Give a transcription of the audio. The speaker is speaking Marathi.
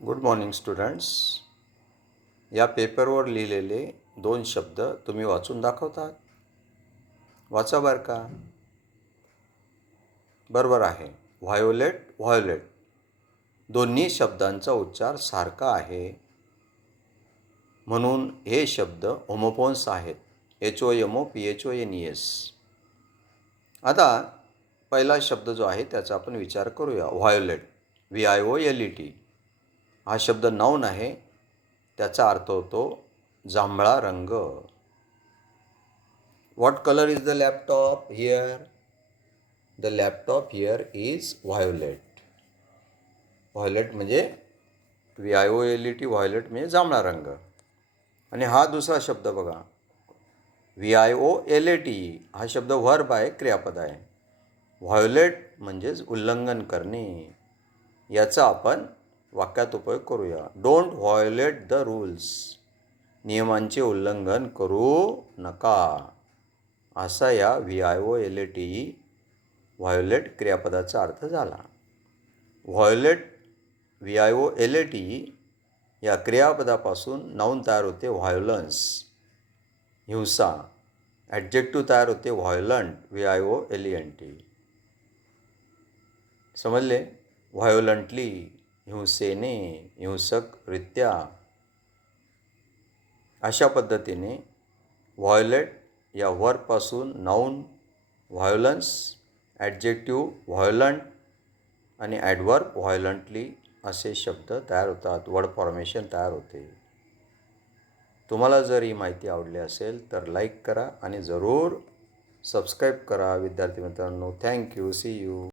Good morning students. या पेपरवर लिहिलेले 2 शब्द तुम्ही वाचून दाखवतात. वाचा बरं का. बरोबर आहे. व्हायोलेट, व्हायोलेट दोन्ही शब्दांचा उच्चार सारखा आहे, म्हणून हे शब्द होमोफोन्स आहेत. HOMOPHONES. आता पहिला शब्द जो आहे त्याचा आपण विचार करूया. Violet, VIOLET. हा शब्द नाऊन आहे. त्याचा अर्थ होतो जांभळा रंग. What colour is the laptop here? The laptop here is violet. Violet म्हणजे VIOLET, व्हायोलेट म्हणजे जांभळा रंग. आणि हा दुसरा शब्द बघा, VIOLAT. हा शब्द व्हर्ब आहे, क्रियापद आहे. व्हायोलेट म्हणजेच उल्लंघन करणे. याचा आपण वाक्यात उपयोग करूया. Don't violet the rules. नियमांचे उल्लंघन करू नका. असा या VIOLAT, व्हायोलेट क्रियापदाचा अर्थ झाला. व्हायोलेट, VIOLAT या क्रियापदापासून नाऊन तयार होते व्हायोलन्स, हिंसा. ॲडजेक्टिव्ह तयार होते व्हायोलंट, VIOLENT. समजले? व्हायोलंटली, हिंसेने, हिंसकरित्या. अशा पद्धतीने व्हायोलेट या वर्बपासून नाऊन व्हायोलन्स, ॲडजेक्टिव्ह व्हायोलंट आणि ॲडवर्ब व्हायोलंटली असे शब्द तयार होतात. वर्ड फॉर्मेशन तयार होते. तुम्हाला जर ही माहिती आवडली असेल तर लाईक करा आणि जरूर सबस्क्राईब करा विद्यार्थी मित्रांनो. थँक्यू. See you.